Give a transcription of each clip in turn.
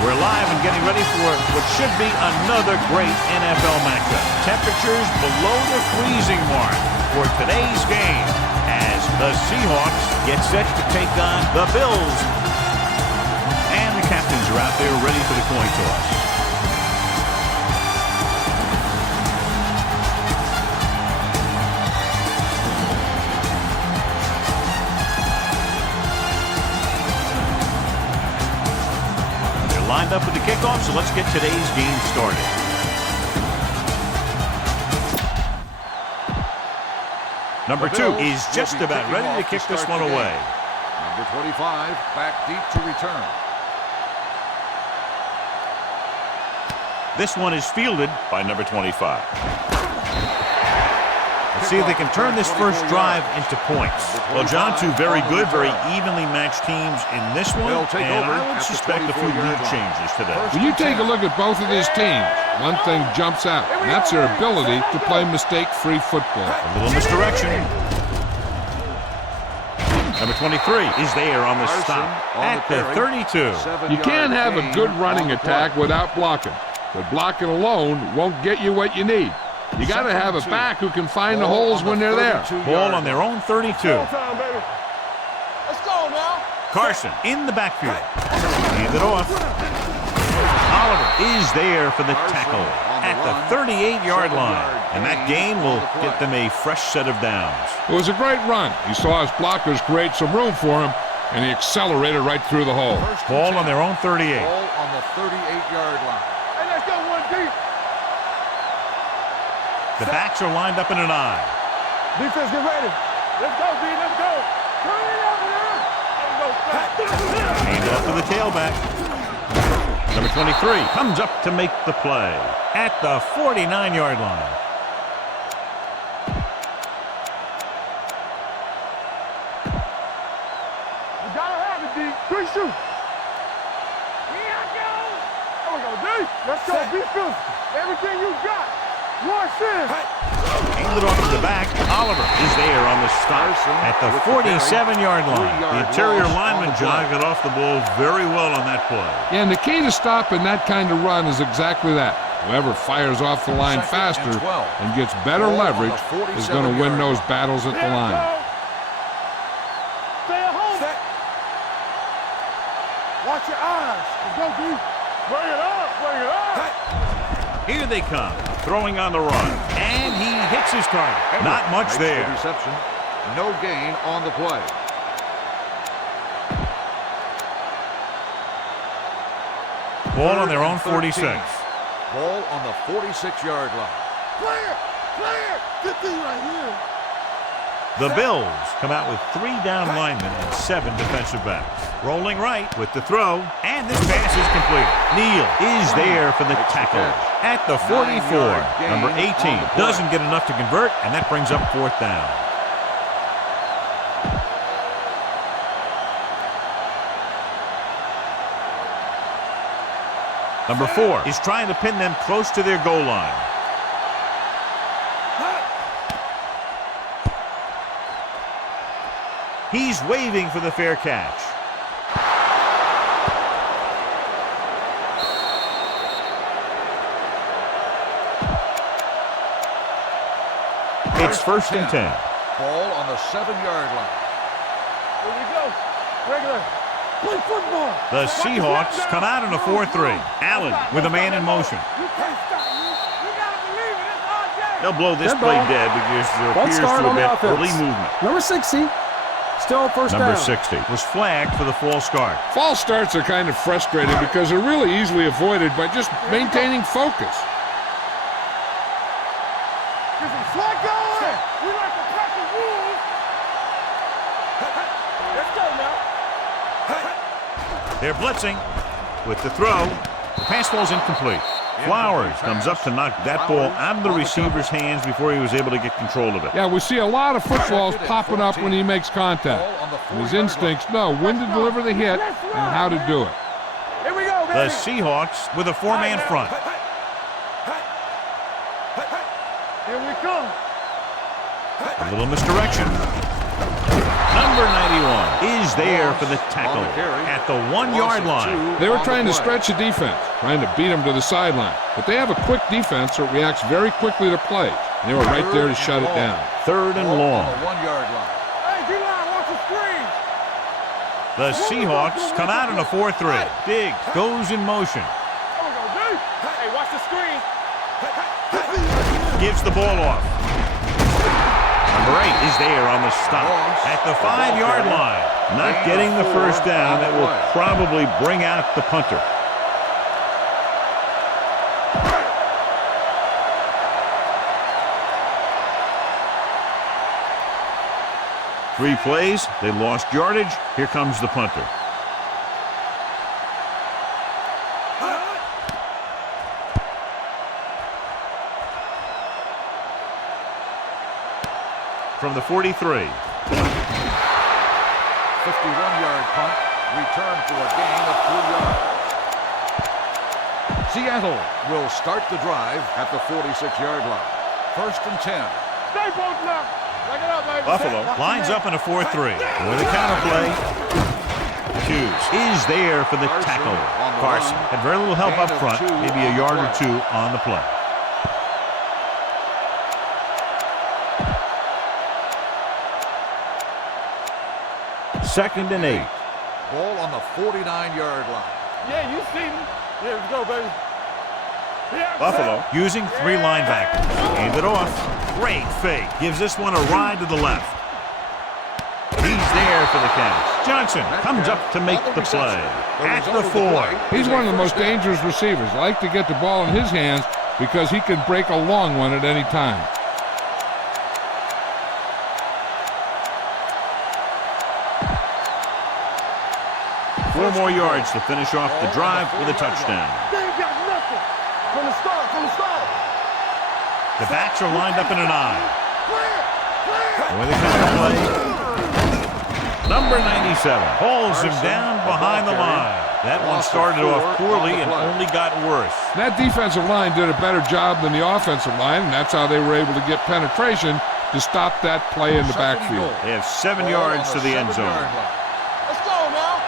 We're live and getting ready for what should be another great NFL matchup. Temperatures below the freezing mark for today's game as the Seahawks get set to take on the Bills. And the captains are out there ready for the coin toss. Lined up with the kickoff, so let's get today's game started. Number 2 is just about ready to kick this one away. Number 25 back deep to return. This one is fielded by number 25. Let's see if they can turn this first drive into points. Well, John, two very good, very evenly matched teams in this one, and I would suspect a few lead changes today. When you take a look at both of these teams, one thing jumps out, and that's their ability to play mistake-free football. A little misdirection. Number 23 is there on the stop at the 32. You can't have a good running attack without blocking, but blocking alone won't get you what you need. You got to have a back who can find the holes when they're there. Ball on their own 32. Let's go now. Carson in the backfield. Hand it off. Oliver is there for the tackle at the 38-yard line. And that gain will get them a fresh set of downs. It was a great run. He saw his blockers create some room for him, and he accelerated right through the hole. Ball on their own 38. Ball on the 38-yard line. Hey, let's go one deep. The backs are lined up in an I. Defense, get ready. Let's go, B. Let's go. Turn it over there. Hand off to the tailback. Number 23 comes up to make the play at the 49-yard line. You gotta have it, D. Quick shoot. Here I go. There we go, D. Let's go. Be physical. Everything you got. Hand it off to the back. Oliver is there on the stop at the 47-yard line. The interior lineman, John, got off the ball very well on that play. Yeah, and the key to stopping that kind of run is exactly that. Whoever fires off the line faster and gets better leverage is going to win those battles at the line. Stay at home. Watch your eyes. Go, D. Bring it up. Bring it up. Here they come, throwing on the run, and he hits his target. Not much there. Reception. No gain on the play. Ball on their own 46. Ball on the 46-yard line. Clear. Get D right here. The Bills come out with 3 down linemen and 7 defensive backs. Rolling right with the throw, and this pass is complete. Neal is there for the tackle at the 44. Number 18 doesn't get enough to convert, and that brings up 4th down. Number 4 is trying to pin them close to their goal line. He's waving for the fair catch. It's 1st and 10. Ball on the 7-yard line. Here we go. Regular. Play football. The Seahawks come out in a 4-3. Allen with a man in motion. You can't stop me. You gotta believe it. It's our day. They'll blow this play dead because there appears to have been early movement. Number 60, still first down. Number 60 was flagged for the false start. False starts are kind of frustrating because they're really easily avoided by just maintaining focus. Get some slack going. We like to practice rules. Let's go now. They're blitzing with the throw. The pass ball's incomplete. Flowers comes up to knock that ball out of the receiver's hands before he was able to get control of it. Yeah, we see a lot of footballs popping up when he makes contact. And his instincts know when to deliver the hit and how to do it. Here we go, The baby. Seahawks with a 4-man front. Here we come. A little misdirection. Number 91 is there for the tackle at the 1-yard line. They were trying to stretch the defense, trying to beat them to the sideline. But they have a quick defense that reacts very quickly to plays. They were right there to shut it down. 3rd and long. On the 1-yard line. Hey, D-line, watch the screen. The Seahawks come out in a 4-3. Diggs goes in motion. There we go, D. Hey, watch the screen. Gives the ball off. Number 8 is there on the stop at the 5-yard line. Not getting the first down. That will probably bring out the punter. Three plays, they lost yardage. Here comes the punter. From the 43. 51-yard punt, return for a gain of 3 yards. Seattle will start the drive at the 46-yard line. 1st and 10. Stay both left. Back it up, baby. Buffalo lines up in a 4-3. With a counter play. Hughes is there for the tackle. Carson had very little help up front, maybe a yard or two on the play. Second and 8. Ball on the 49-yard line. Yeah, you see me. Yeah, let's go, baby. Yeah, Buffalo using 3 linebackers. Hand it off. Great fake. Gives this one a ride to the left. He's there for the catch. Johnson comes up to make the play. At the 4. He's one of the most dangerous receivers. I like to get the ball in his hands because he can break a long one at any time. 4 more yards to finish off the drive with a touchdown. They ain't got nothing. From the start. The backs are lined up in an eye. Clear. With a counter play. Number 97 holds him down behind the line. That one started off poorly and only got worse. That defensive line did a better job than the offensive line, and that's how they were able to get penetration to stop that play in the backfield. They have 7 yards to the end zone. Let's go now.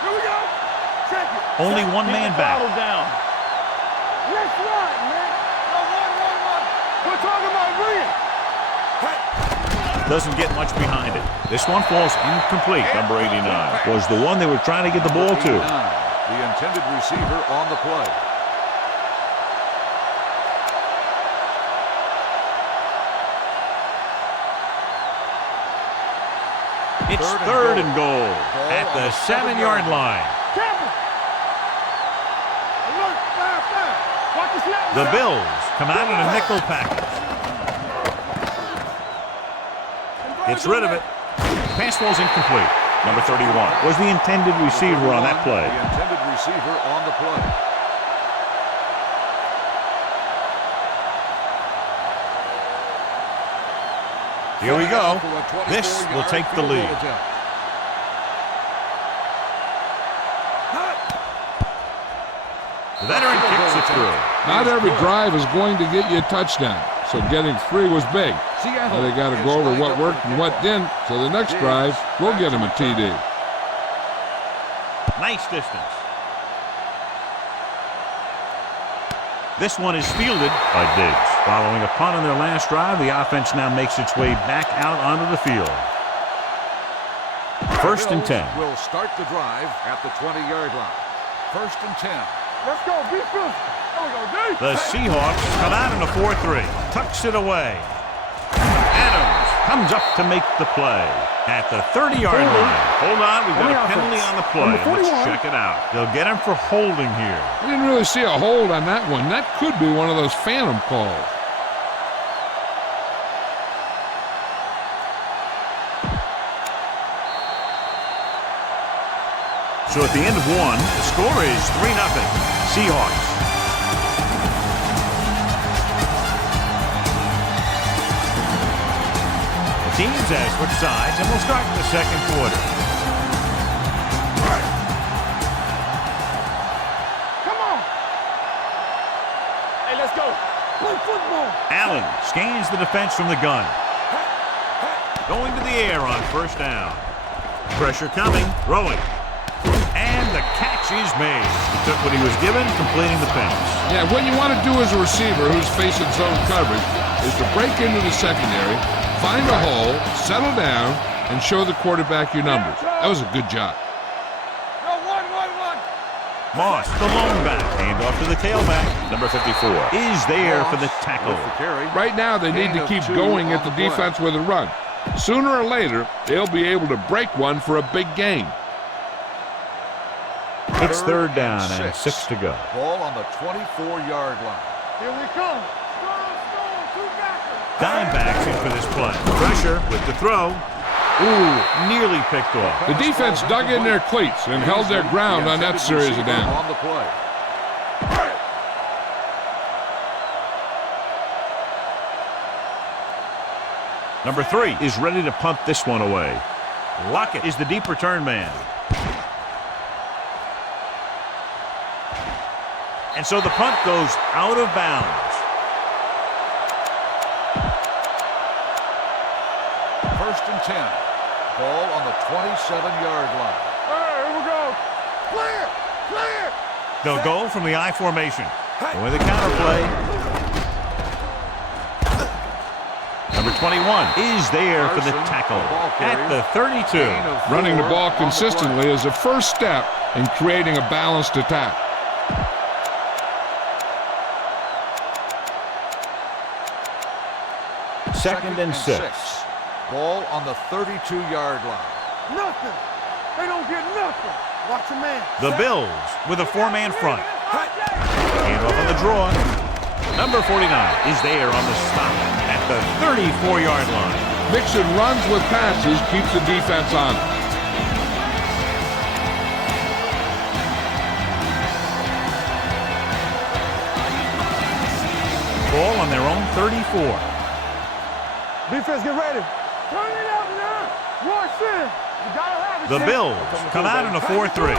Here we go. Check it. Only one man back. Down. Let's run, man. Run. We're talking about Green. Doesn't get much behind it. This one falls incomplete. Number 89 was the one they were trying to get the ball to. The intended receiver on the play. It's 3rd and goal at the 7-yard line. The Bills come out in a nickel package. Gets rid of it. Pass falls incomplete. Number 31 was the intended receiver on that play. The intended receiver on the play. Here we go. This will take the lead. The veteran kicks it through. Not every drive is going to get you a touchdown, so getting 3 was big. Now they got to go over what worked and what didn't, so the next drive will get him a TD. Nice distance. This one is fielded by Diggs. Following a punt on their last drive, the offense now makes its way back out onto the field. 1st and 10. Will start the drive at the 20-yard line. 1st and 10. Let's go. Be physical. There we go, D. The Seahawks come out in a 4-3. Tucks it away. Adams comes up to make the play at the 30-yard line. Hold on, we've got a penalty on the play. Let's check it out. They'll get him for holding here. I didn't really see a hold on that one. That could be one of those phantom calls. So at the end of 1, the score is 3-0. Seahawks. The teams have switched sides, and we'll start in the 2nd quarter. Come on. Hey, let's go. Play football. Allen scans the defense from the gun. Going to the air on first down. Pressure coming, throwing. And the catch is made. He took what he was given, completing the pass. Yeah, what you want to do as a receiver who's facing zone coverage is to break into the secondary, find a hole, settle down, and show the quarterback your numbers. That was a good job. Moss, the lone back. Hand off to the tailback. Number 54 is there for the tackle. Right now, they need to keep going at the defense with a run. Sooner or later, they'll be able to break one for a big gain. It's third down and 6 to go. Ball on the 24-yard line. Here we come. Dimebacks in for this play. Pressure with the throw. Ooh, nearly picked off. The defense dug in their cleats and held their ground on that series of downs. On the play. Number 3 is ready to punt this one away. Lockett is the deep return man. And so the punt goes out of bounds. First and 10. Ball on the 27-yard line. Here we go. Clear! Clear! They'll go from the I formation. With the counter play. Number 21 is there for the tackle at the 32. Running the ball consistently is the first step in creating a balanced attack. Second and 6. Ball on the 32-yard line. Nothing. They don't get nothing. Watch a man. The Bills with a 4-man front. Hand off on the draw. Number 49 is there on the stop at the 34-yard line. Mixing runs with passes keeps the defense on. Ball on their own 34. Defense, get ready. Turn it up now. Rush in. You gotta have it. The Bills come out in a 4-3.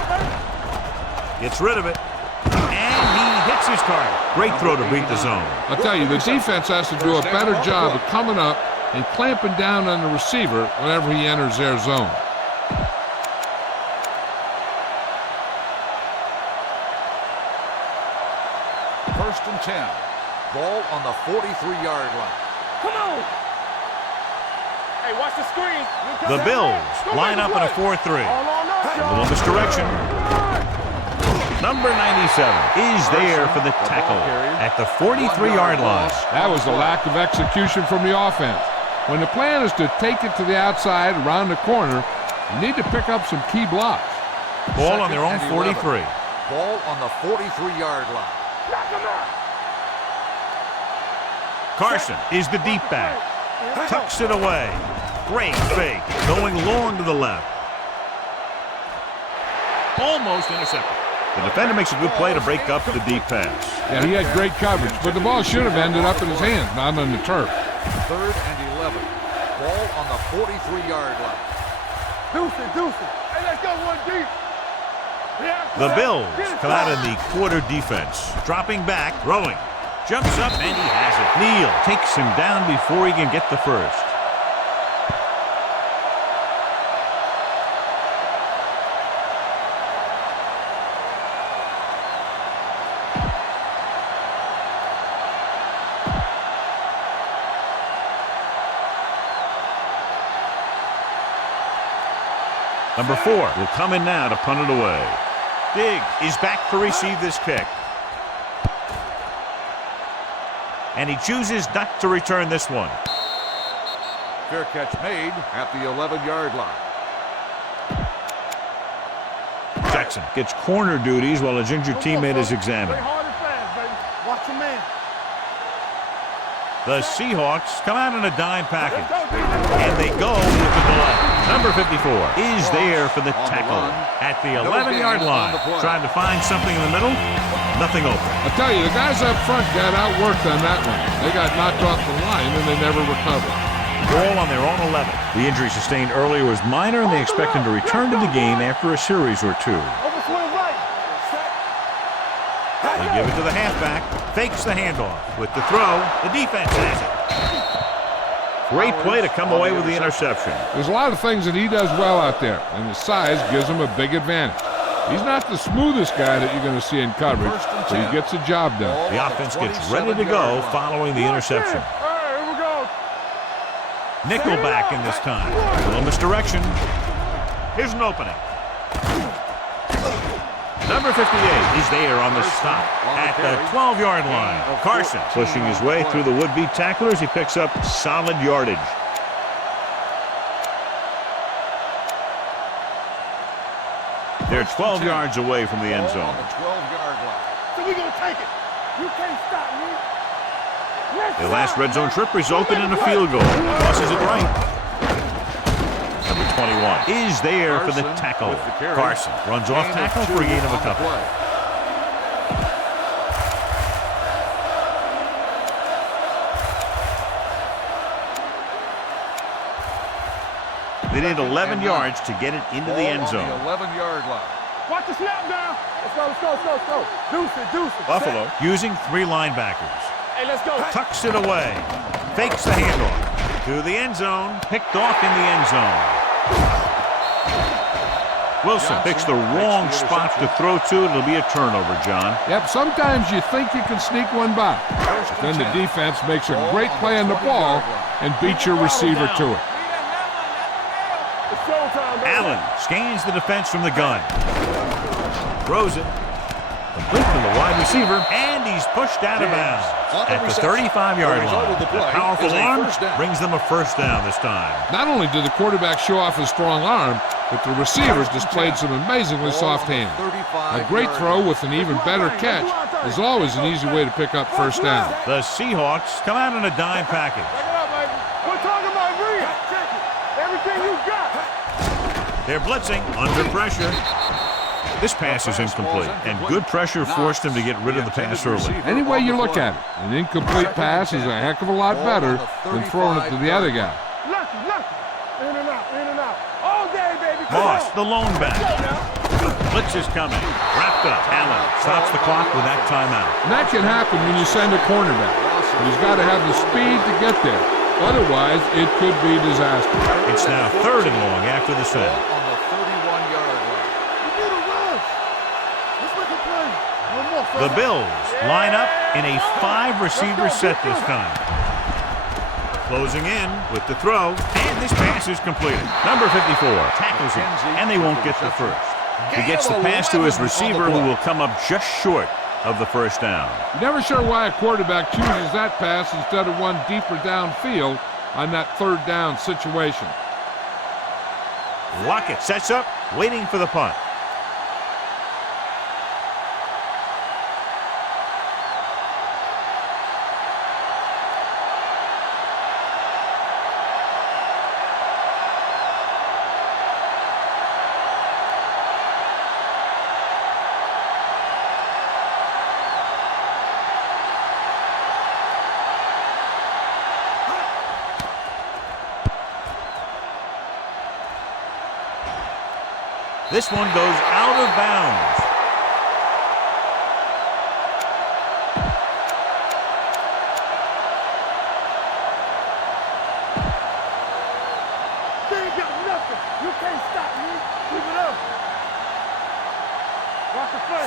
Gets rid of it. And he hits his target. Great throw to beat the zone. I'll tell you, the defense has to do a better job of coming up and clamping down on the receiver whenever he enters their zone. First and 10. Ball on the 43-yard line. Come on. Hey, watch the screen. The Bills line up in a 4-3. A little misdirection. Number 97 is there for the tackle at the 43-yard line. That was the lack of execution from the offense. When the plan is to take it to the outside around the corner, you need to pick up some key blocks. Ball on their own 43. Ball on the 43-yard line. Carson is the deep back. Tucks it away. Great fake. Going long to the left. Almost intercepted. The defender makes a good play to break up the deep pass. Yeah, he had great coverage, but the ball should have ended up in his hands, not on the turf. Third and 11. Ball on the 43-yard line. Deuce it. Hey, let's go one deep. The Bills come out in the quarter defense. Dropping back, throwing. Jumps up, and he has it. Neal takes him down before he can get the first. Number 4 will come in now to punt it away. Diggs is back to receive this kick. And he chooses not to return this one. Fair catch made at the 11-yard line. Jackson gets corner duties while his injured teammate is examined. Play hard and fast, baby. Watch your man. The Seahawks come out in a dime package. And they go with the delay. Number 54 is there for the tackle at the 11-yard line. Trying to find something in the middle. Nothing open. I tell you, the guys up front got outworked on that one. They got knocked off the line and they never recovered. Ball on their own 11. The injury sustained earlier was minor, and they expect him to return to the game after a series or two. They give it to the halfback. Fakes the handoff. With the throw, the defense has it. Great play to come away with the interception. There's a lot of things that he does well out there, and his size gives him a big advantage. He's not the smoothest guy that you're going to see in coverage, but he gets the job done. The offense gets ready to go following the interception. Here we go. Nickelback in this time. A little misdirection. Here's an opening. Number 58 is there on the stop at the 12-yard line. Carson pushing his way through the would-be tacklers. He picks up solid yardage. They're 12 yards away from the end zone. On the 12-yard line. So we gonna take it. You can't stop me. The last red zone trip resulted in a field goal. Tosses it right. Number 21 is there for the tackle. Carson runs off tackle for a gain of a couple. They need 11 yards to get it into the end zone. On the 11-yard line. Watch the snap down. Let's go. Deuce it. Buffalo using 3 linebackers. Hey, let's go. Tucks it away. Fakes the handoff. To the end zone. Picked off in the end zone. Wilson picks the wrong spot to throw to. It'll be a turnover, John. Yep, sometimes you think you can sneak one by. Then the defense makes a great play on the ball and beats your receiver to it. Allen scans the defense from the gun. Throws it. Complete to the wide receiver, and he's pushed out of bounds at the 35-yard line. A powerful arm brings them a first down this time. Not only did the quarterback show off his strong arm, but the receivers displayed some amazingly soft hands. A great throw with an even better catch is always an easy way to pick up first down. The Seahawks come out in a dime package. We're talking about read. Everything you got. They're blitzing under pressure. This pass is incomplete, and good pressure forced him to get rid of the pass early. Any way you look at it, an incomplete pass is a heck of a lot better than throwing it to the other guy. Lucky. In and out. All day, baby. Moss, the lone back. Blitz is coming. Wrapped up. Allen stops the clock with that timeout. And that can happen when you send a cornerback. But he's got to have the speed to get there. Otherwise, it could be disaster. It's now 3rd and long after the set. On the 31-yard line. The Bills line up in a 5-receiver set this time. Closing in with the throw, and this pass is completed. Number 54 tackles him, and they won't get the first. He gets the pass to his receiver, who will come up just short of the first down. You're never sure why a quarterback chooses that pass instead of one deeper downfield on that 3rd down situation. Lockett sets up, waiting for the punt. This one goes out of bounds. They ain't got nothing. You can't stop me. Keep it up. Watch the play.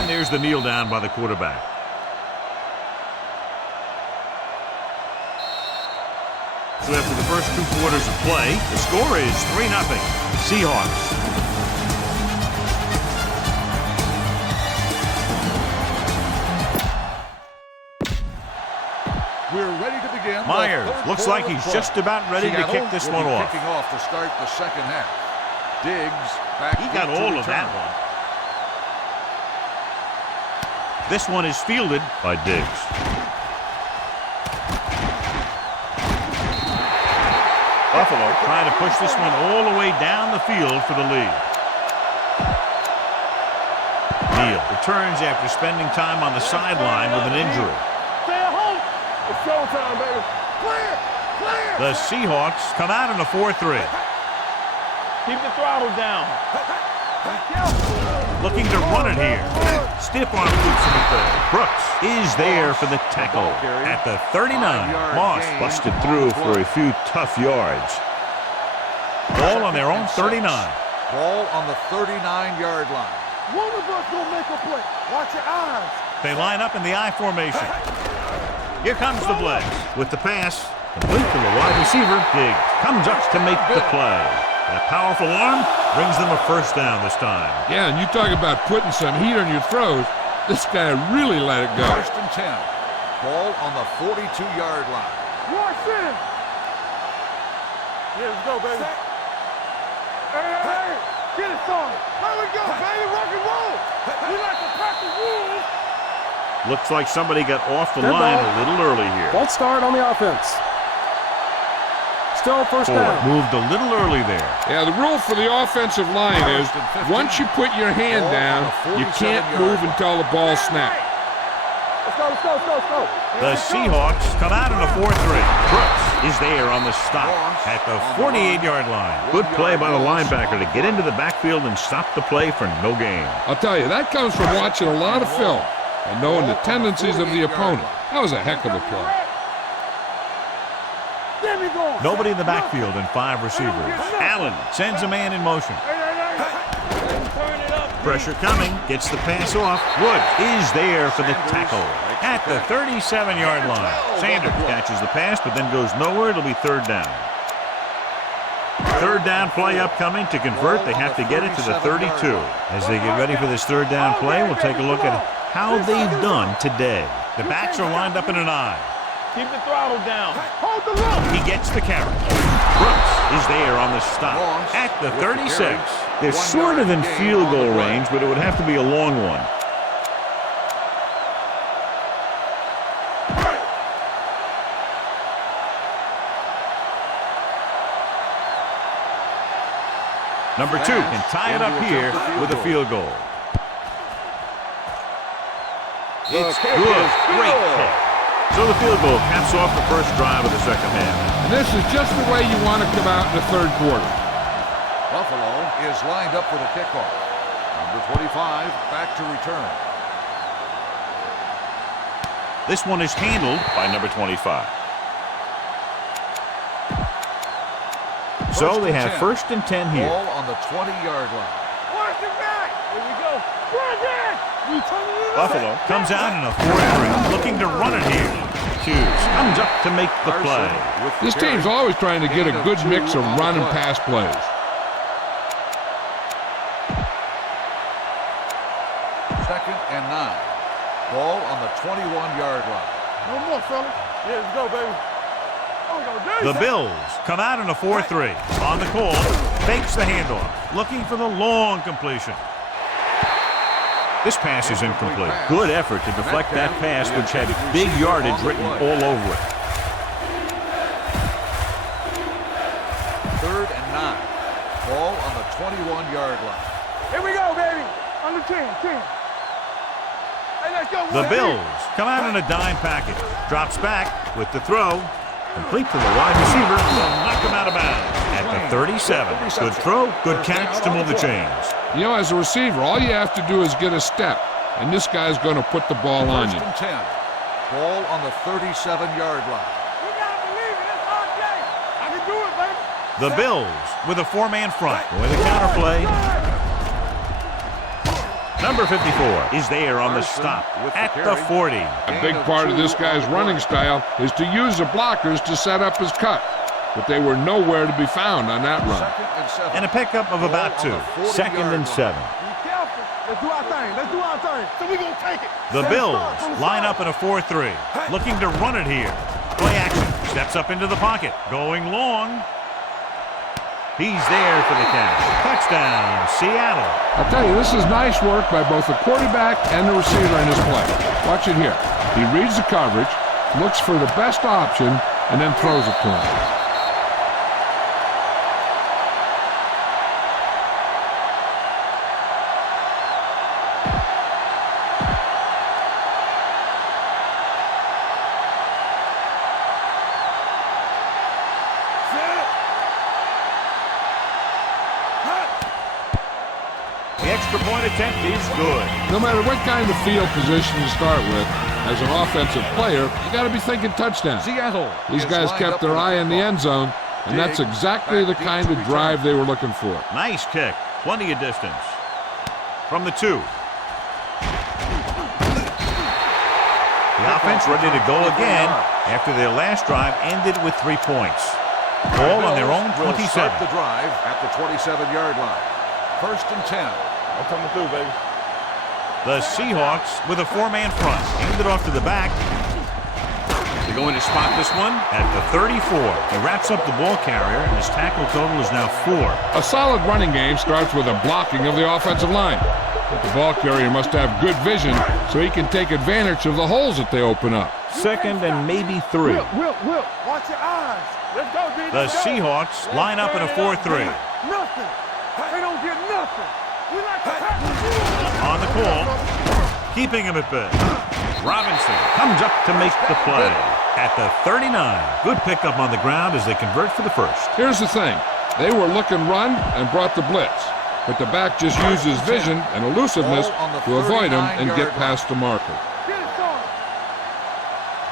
And there's the kneel down by the quarterback. So after the first 2 quarters of play, the score is 3-0. Seahawks. We're ready to begin. Myers looks like he's just about ready to kick this one off. Kicking off to start the second half. Diggs back. He got all of that one. This one is fielded by Diggs. Buffalo trying to push this one all the way down the field for the lead. Neal returns after spending time on the sideline with an injury. Stay at home. It's showtime, baby. Clear. The Seahawks come out in a 4-3. Keep the throttle down. looking to run it here. Stiff arm keeps him at third. Brooks is there for the tackle at the 39. Moss busted through for a few tough yards. Ball on their own 39. Ball on the 39-yard line. One of us gonna make a play. Watch your eyes. They line up in the I formation. Here comes the blitz with the pass. Complete to the wide receiver. Diggs comes up to make the play. That powerful arm brings them a first down this time. Yeah, and you talk about putting some heat on your throws. This guy really let it go. First and 10. Ball on the 42-yard line. Watch this. Yeah, let's go, baby. Hey. Get it started. Here we go, baby. Rock and roll. We like to pack the rules. Looks like somebody got off the line a little early here. False start on the offense. Still first down. Moved a little early there. Yeah, the rule for the offensive line is once you put your hand down, you can't move until the ball snaps. Let's go. The Seahawks come out in a 4-3. Brooks is there on the stop at the 48-yard line. Good play by the linebacker to get into the backfield and stop the play for no gain. I'll tell you, that comes from watching a lot of film and knowing the tendencies of the opponent. That was a heck of a play. Nobody in the backfield and 5 receivers. Allen sends a man in motion. Pressure coming, gets the pass off. Wood is there for the tackle at the 37-yard line. Sanders catches the pass, but then goes nowhere. It'll be third down. Third down play upcoming. To convert, they have to get it to the 32. As they get ready for this third down play, we'll take a look at how they've done today. The backs are lined up in an I. Keep the throttle down. Hold the look. He gets the carry. Brooks is there on the stop at the 36. They're sort of in field goal range, but it would have to be a long one. Number 2 can tie it up here with a field goal. It's good. Great kick. So the field goal caps off the first drive of the second half. And this is just the way you want to come out in the third quarter. Buffalo is lined up for the kickoff. Number 25 back to return. This one is handled by number 25. So they have first and 10 here. Ball on the 20-yard line. Watch it back. Here we go. Buffalo comes out in a 4-3, looking to run it here. Hughes comes up to make the play. This team's always trying to get a good mix of run and pass plays. Second and 9. Ball on the 21-yard line. No more, fella. Yeah, let's go, baby. The Bills come out in a 4-3. On the call, fakes the handoff, looking for the long completion. This pass is incomplete. Good effort to deflect that pass, which had big yardage written all over it. Third and 9. Ball on the 21-yard line. Here we go, baby. Under 10. Hey, let's go. The Bills come out in a dime package. Drops back with the throw. Complete to the wide receiver. Will knock him out of bounds at the 37. Good throw, good catch to move the chains. You know, as a receiver, all you have to do is get a step, and this guy's going to put the ball on you. First and 10. Ball on the 37-yard line. You gotta believe it. It's RJ. I can do it, baby. The Bills with a 4-man front. With a counter play. Number 54 is there on the stop at the 40. A big part of this guy's running style is to use the blockers to set up his cut, but they were nowhere to be found on that run. And a pickup of about 2. Second and 7. Be careful. Let's do our thing. So we gonna take it. The Bills line up in a 4-3, looking to run it here. Play action. Steps up into the pocket. Going long. He's there for the catch. Touchdown, Seattle. I'll tell you, this is nice work by both the quarterback and the receiver in this play. Watch it here. He reads the coverage, looks for the best option, and then throws it to him. extra point attempt is good. No matter what kind of field position you start with, as an offensive player, you got to be thinking touchdown. Seattle. These guys kept their eye on the end zone, and that's exactly the kind of drive they were looking for. Nice kick. Plenty of distance. From the 2. The offense ready to go again after their last drive ended with 3 points. Ball on their own 27. Start the drive at the 27-yard line. First and 10. I'm coming through, baby. The Seahawks with a 4-man front. Hand it off to the back. They're going to spot this one at the 34. He wraps up the ball carrier, and his tackle total is now 4. A solid running game starts with a blocking of the offensive line. But the ball carrier must have good vision so he can take advantage of the holes that they open up. Second and maybe 3. Will. Watch your eyes. Let's go, D. The Seahawks line up in a 4-3. Nothing. They don't get nothing. We like to pass. On the call, keeping him at bay. Robinson comes up to make the play at the 39. Good pickup on the ground as they convert for the first. Here's the thing. They were looking run and brought the blitz. But the back just used his vision and elusiveness to avoid him and get past the marker. Get it, son.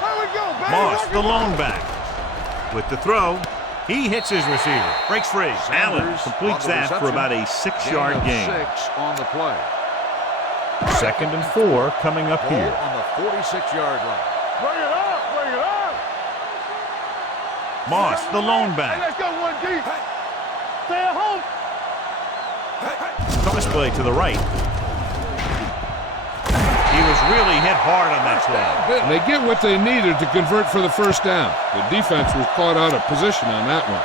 There we go, baby. Moss, the lone back. With the throw, he hits his receiver. Breaks free. Allen completes that for about a 6-yard gain. 6 on the play. Second and 4 coming up Ball here. on the 46-yard line. Bring it up. Moss, the lone Hey, back. let's go, 1D. Stay at home. Toss play to the right. He was really hit hard on that play. And they get what they needed to convert for the first down. The defense was caught out of position on that one.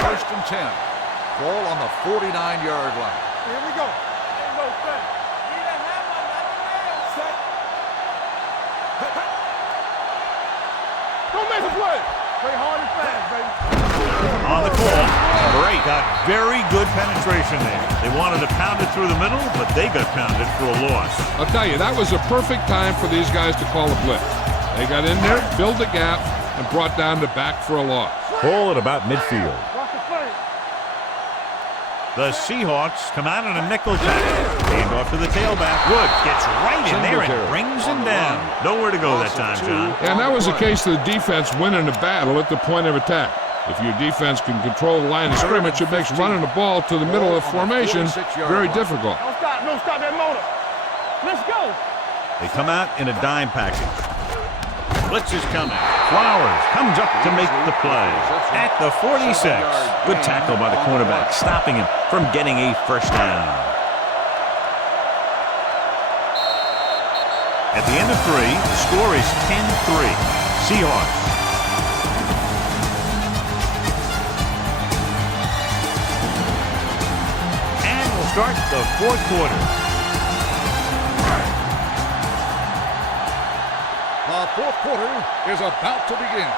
First and 10. Ball on the 49-yard line. Here we go. Ain't no thing. Don't make a play. Play hard and fast, baby. On the call, number 8 got very good penetration there. They wanted to pound it through the middle, but they got pounded for a loss. I'll tell you, that was a perfect time for these guys to call a blitz. They got in there, filled the gap, and brought down the back for a loss. Ball at about midfield. Watch the play. The Seahawks come out in a nickel tackle. Hand off to the tailback. Wood gets right in there and brings him down. Nowhere to go that time, John. And that was a case of the defense winning a battle at the point of attack. If your defense can control the line of scrimmage, it makes running the ball to the middle of formation very difficult. Don't stop that motor. Let's go. They come out in a dime package. Blitz is coming. Flowers comes up to make the play at the 46. Good tackle by the cornerback, stopping him from getting a first down. At the end of 3, the score is 10-3. Seahawks. And we'll start the 4th quarter. The 4th quarter is about to begin.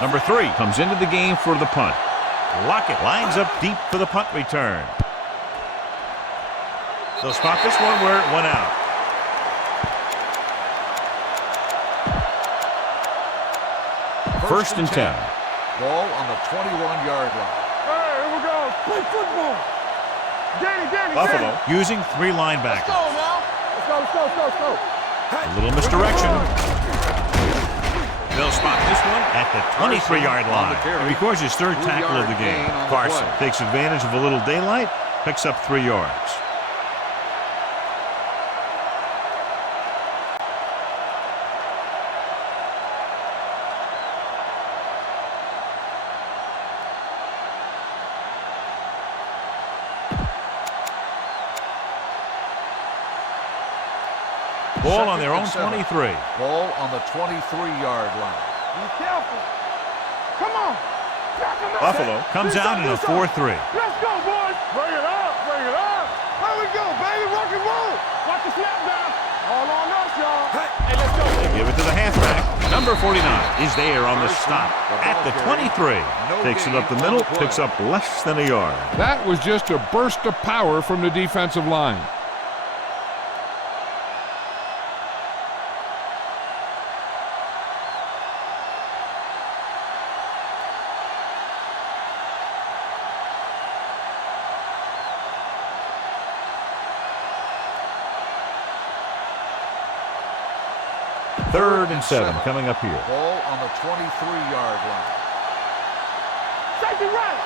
Number 3 comes into the game for the punt. Lockett lines up deep for the punt return. They'll spot this one where it went out. First and 10. Ball on the 21-yard line. Hey, here we go. Play football. Danny. Buffalo using 3 linebackers. Let's go now. Let's go. A little misdirection. They'll spot this one at the 23-yard line. He records his 3rd tackle of the game. Carson takes advantage of a little daylight, picks up 3 yards. Ball on their own 23. Ball on the 23-yard line. Be careful. Come on. Buffalo comes out in a 4-3. Let's go, boys. Bring it up. Here we go, baby. Rock and roll. Watch the snap down. All on us, y'all. Hey, let's go. They give it to the halfback. Number 49 is there on the stop at the 23. Takes it up the middle, picks up less than a yard. That was just a burst of power from the defensive line. 3rd and 7 coming up here. Ball on the 23-yard line. Safety right.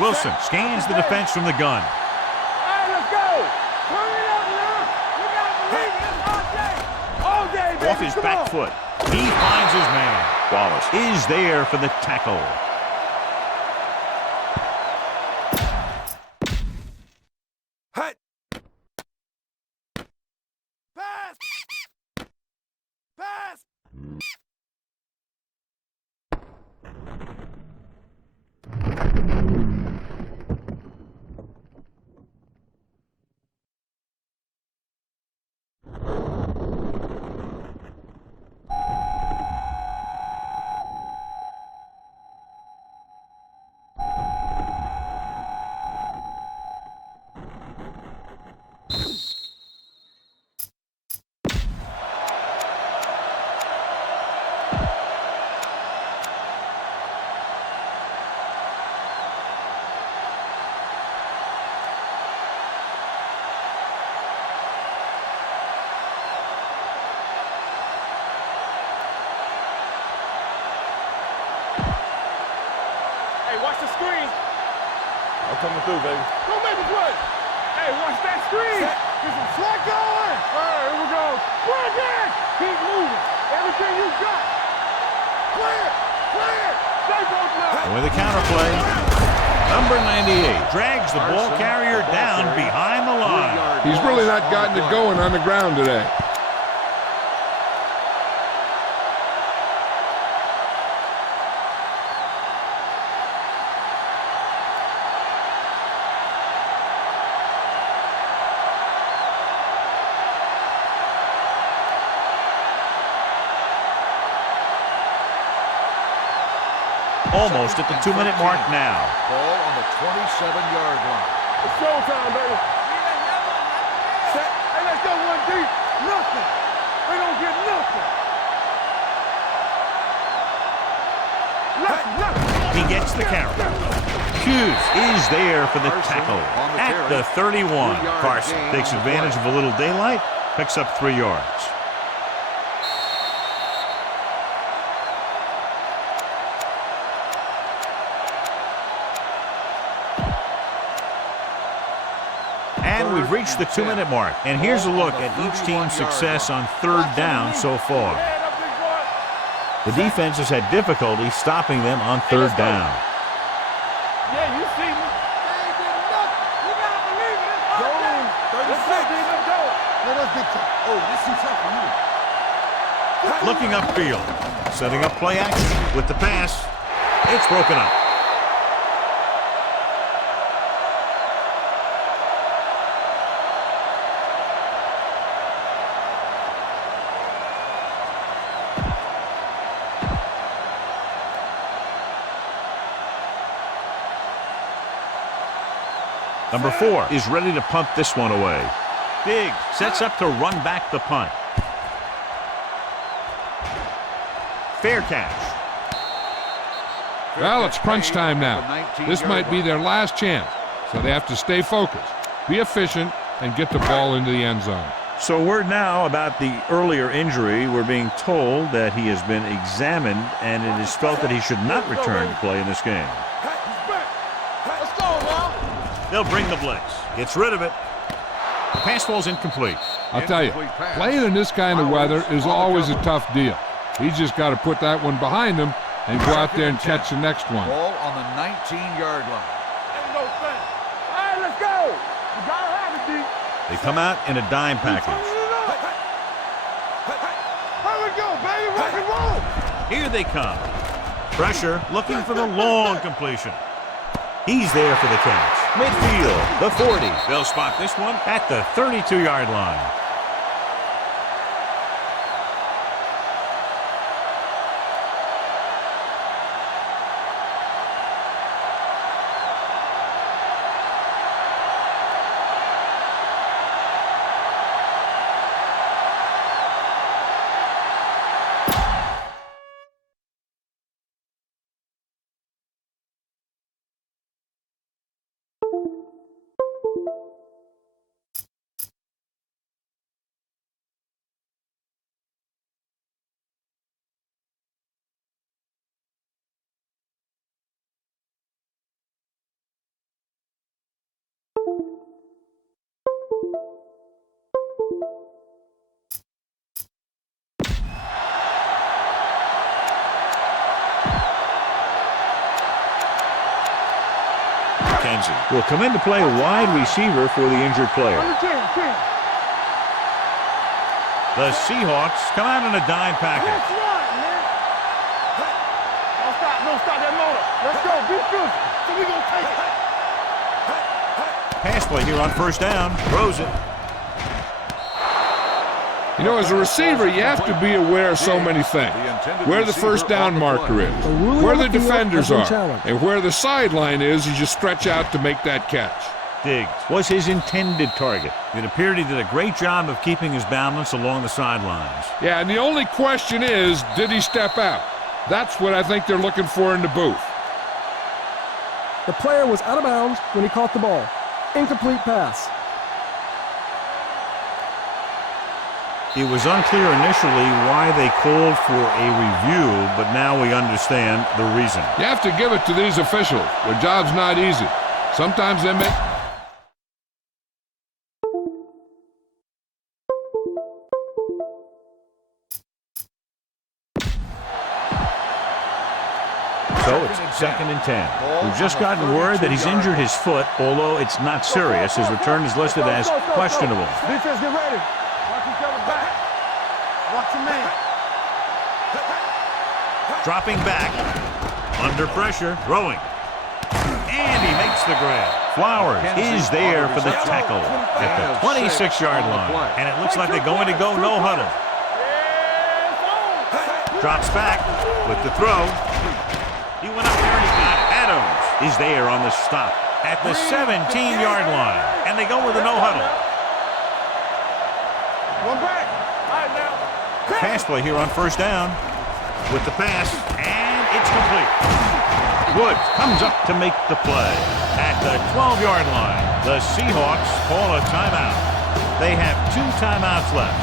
Wilson scans the defense from the gun. All right, let's go. Turn it up now. You got to believe it. It's all day. All day, baby. Off his Come back on. foot. He finds his man. Wallace is there for the tackle. Hut. Pass. Pass. Hey, watch the screen. I'm coming through, baby. Go make a play. Hey, watch that screen. Get some slack going. All right, here we go. Break it. Keep moving. Everything you got. Clear. Clear. Stay both now. And with a counterplay, number 98 drags the ball carrier down behind the line. He's really not gotten it going on the ground today. Almost at the 2-minute mark now. Ball on the 27-yard line. It's showtime, baby. Set. Hey, let's go one deep. Nothing. They don't get nothing. Nothing. He gets the carry. Hughes is there for the tackle at the 31. Carson takes advantage of a little daylight, picks up 3 yards. And we've reached the 2-minute mark. And here's a look at each team's success on 3rd down so far. The defense has had difficulty stopping them on 3rd down. Yeah, you see me. They ain't did nothing. You gotta believe it. It's all day. Let's go, D. Let's go. Let us get tough. Oh, this is tough for you. Looking upfield, setting up play action with the pass. It's broken up. Number 4 is ready to punt this one away. Diggs sets up to run back the punt. Fair catch. Well, it's crunch time now. This might be their last chance, so they have to stay focused, be efficient, and get the ball into the end zone. So word now about the earlier injury. We're being told that he has been examined, and it is felt that he should not return to play in this game. Let's go now. They'll bring the blitz. Gets rid of it. The pass ball's incomplete. I'll tell you, playing in this kind of weather is always a tough deal. He's just got to put that one behind him and go out there and catch the next one. Ball on the 19-yard line. Ain't no thing. All right, let's go. You gotta have it, D. They come out in a dime package. Here we go, baby. Rock and roll. Here they come. Pressure, looking for the long completion. He's there for the catch. Midfield, the 40. They'll spot this one at the 32-yard line. Manzi will come in to play wide receiver for the injured player. Under 10. The Seahawks come out in a dime package. That's right, man. Don't stop that motor. Let's go. Be physical. So we gonna take it. Pass play here on first down. Throws it. You know, as a receiver, you have to be aware of so many things. Where the first down marker is, where the defenders are, and where the sideline is as you stretch out to make that catch. Diggs was his intended target. It appeared he did a great job of keeping his balance along the sidelines. Yeah, and the only question is, did he step out? That's what I think they're looking for in the booth. The player was out of bounds when he caught the ball. Incomplete pass. It was unclear initially why they called for a review, but now we understand the reason. You have to give it to these officials. Their job's not easy. Sometimes they make... So it's 2nd and 10. We've just gotten word that he's injured his foot, although it's not serious. His return is listed as questionable. Defense, get ready. Watch each other back. Watch your man. Dropping back. Under pressure. Throwing. And he makes the grab. Flowers is there for the tackle at the 26-yard line. And it looks like they're going to go no huddle. Drops back with the throw. He went up there and he got it. Adams is there on the stop at the 17-yard line. And they go with a no huddle. One back. All right, now. Pass play here on first down with the pass, and it's complete. Woods comes up to make the play at the 12-yard line. The Seahawks call a timeout. They have 2 timeouts left.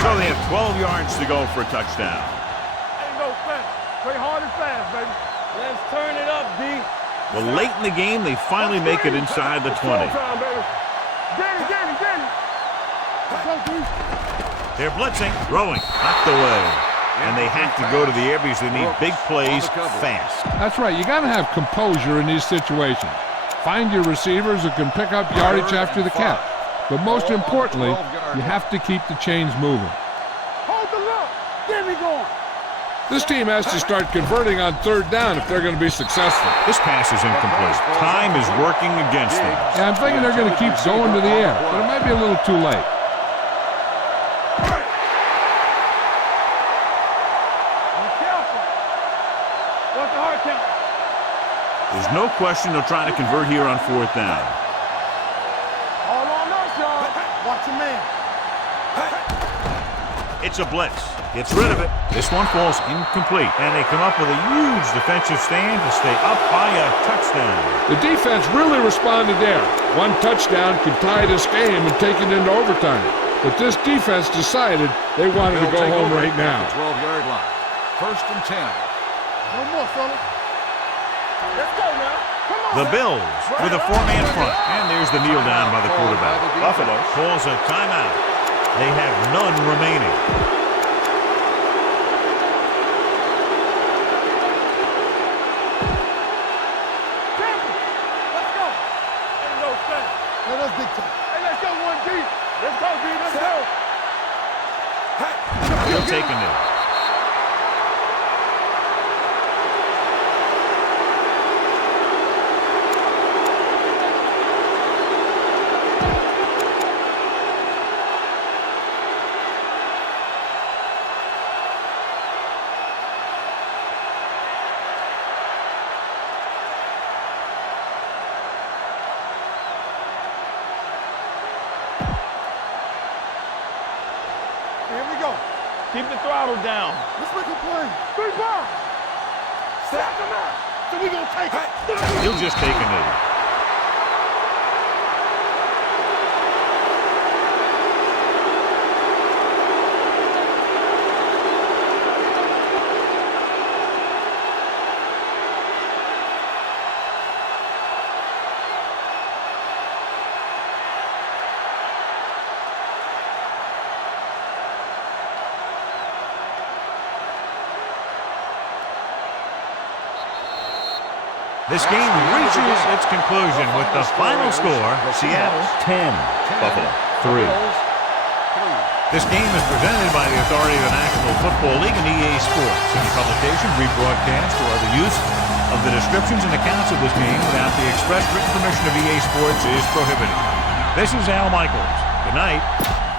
So they have 12 yards to go for a touchdown. Ain't no fast. Play hard and fast, baby. Let's turn it up, D. Well, late in the game, they finally make it inside the 20. Danny. They're blitzing, throwing, knocked away. And they have to go to the air because they need big plays fast. That's right. You got to have composure in these situations. Find your receivers who can pick up yardage after the catch. But most importantly, you have to keep the chains moving. Hold the look. Get me going. This team has to start converting on third down if they're going to be successful. This pass is incomplete. Time is working against them. Yeah, I'm thinking they're going to keep going to the air, but it might be a little too late. There's no question they'll try to convert here on fourth down. Hold on up, y'all. Watch your man. It's a blitz. Gets rid of it. This one falls incomplete. And they come up with a huge defensive stand to stay up by a touchdown. The defense really responded there. One touchdown could tie this game and take it into overtime. But this defense decided they wanted to go home right now. 12-yard line. 1st and 10. No more, fellas. Let's go now. Come on. The Bills with a 4-man front. And there's the kneel down by the quarterback. Buffalo calls a timeout. They have none remaining. Let's go. Ain't no sense. Let us dictate. Hey, let's go 1 deep. Let's go, D. Let's go. He'll take a knee. Here we go. Keep the throttle down. Let's make a play. 3 balls. Stack them out. So we gonna take it. He'll just take a knee. This game reaches its conclusion with the final score, Seattle 10, Buffalo 3. This game is presented by the authority of the National Football League and EA Sports. Any publication, rebroadcast, or other use of the descriptions and accounts of this game without the express written permission of EA Sports is prohibited. This is Al Michaels. Good night.